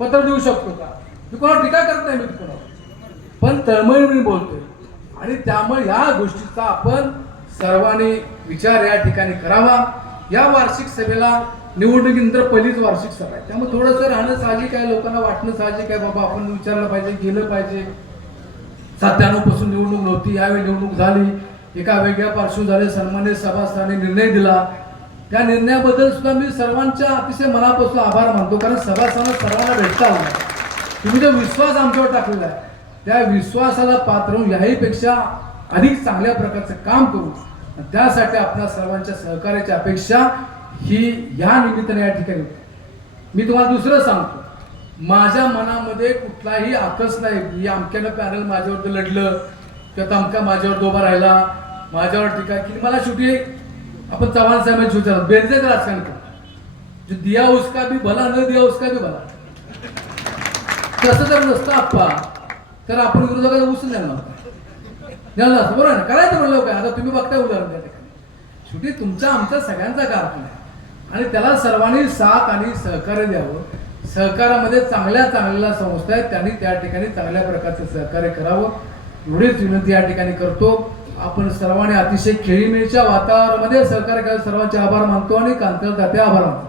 पत्र देऊ शकतो का? मी कोणावर टीका करत नाही मी कोणावर. पण तळमळीने मी बोलतोय. आणि त्यामुळे ह्या गोष्टीचा आपण सर्वांनी विचार या ठिकाणी करावा. या वार्षिक सभेला निवडणुकीनंतर पहिलीच वार्षिक सभा आहे. त्यामुळे थोडंसं राहणं साहजिक आहे लोकांना वाटणं साहजिक आहे. बाबा आपण विचारलं पाहिजे गेलं पाहिजे. सत्त्याण्णवपासून निवडणूक नव्हती यावेळी निवडणूक झाली. एका वेगळ्या पार्श्वभूमीवर सन्मान्य सभास्थाने निर्णय दिला. त्या निर्णयाबद्दल सुद्धा मी सर्वांच्या अतिशय मनापासून आभार मानतो. कारण सभास्थानं सर्वांना भेटता आला तुम्ही जो विश्वास आमच्यावर टाकलेला आहे त्या विश्वासाला पात्र होऊन याहीपेक्षा अधिक चांगल्या प्रकारचं काम करू आणि त्यासाठी आपल्या सर्वांच्या सहकार्याची अपेक्षा ही या निमित्ताने या ठिकाणी होती. मी तुम्हाला दुसरं सांगतो. माझ्या मनामध्ये कुठलाही आकस नाही मी अमक्यानं पॅनल माझ्यावर लढलं किंवा तमका माझ्यावर उभा राहिला माझ्यावर टीका की मला शेवटी आपण चव्हाण साहेबांची विचारलं बेरजेचं राजकारण करू. जो दिया उसका भी भला न दिया उसका भी भला. तसं जर नसतं आप्पा तर आपण विरोधकाला उचल द्यायला नव्हता द्यायला बरोबर ना? करायचं म्हणलं काय आता तुम्ही बघताय उदाहरण त्या ठिकाणी शेवटी तुमचा आमचा सगळ्यांचा कारखाना आहे. आणि त्याला सर्वांनी साथ आणि सहकार्य द्यावं. सहकारामध्ये चांगल्या चांगल्या संस्था आहेत. त्यांनी त्या ठिकाणी चांगल्या प्रकारचं सहकार्य करावं. एवढीच विनंती या ठिकाणी करतो. आपण सर्वांनी अतिशय खेळीमेळीच्या वातावरणामध्ये सहकार्य सर्वांचे आभार मानतो आणि कांतल दाते आभार मानतो.